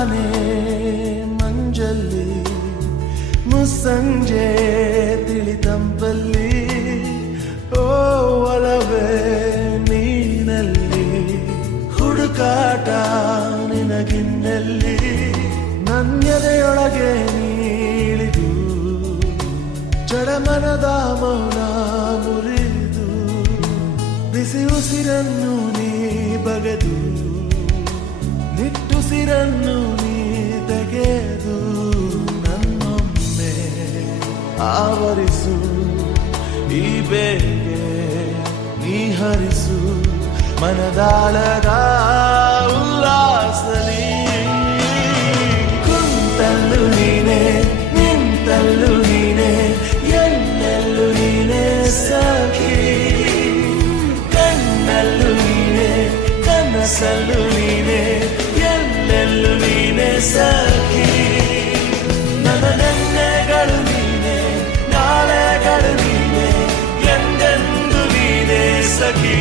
ತಾನೇ ಮಂಜಲ್ಲಿ ಮುಸ್ಸಂಜೆ ತಿಳಿತಂಪಲ್ಲಿ ಓ ಒಲವೇ ನೀನಲ್ಲಿ ಹುಡುಕಾಟ ನಿನಗಿನ್ನಲ್ಲಿ ನನ್ಯದೆಯೊಳಗೆ ನೀಳಿದು ಜಡಮನದ ಮೌನ ಮುರಿದು ಬಿಸಿ ಉಸಿರನ್ನು ನೀ ಬಗೆದು ನಿಟ್ಟುಸಿರನ್ನು ನೀ ತೆಗೆದು ನನ್ನೊಮ್ಮೆ ಆವರಿಸು ಈ ಬೇಗೆ ನೀ ಹರಿಸು ಮನದಾಳದ ಉಲ್ಲಾಸಲಿ ಕುಂತಲ್ಲು ನೀನೆ ನಿಂತಲ್ಲು ನೀನೆ ಎಲ್ಲೆಲ್ಲೂ ನೀನೆ ಸಖಿ ಕಣ್ಣಲ್ಲೂ ನೀನೆ ಕನಸಲ್ಲೂ ನೀನೆ ಎಲ್ಲೆಲ್ಲೂ ನೀನೆ ಸಖಿ ನನ್ನ ನೆನ್ನೆಗಳು ನೀನೆ ನಾಳೆಗಳು ನೀನೆ ಎಂದೆಂದು ನೀನೆ ಸಖಿ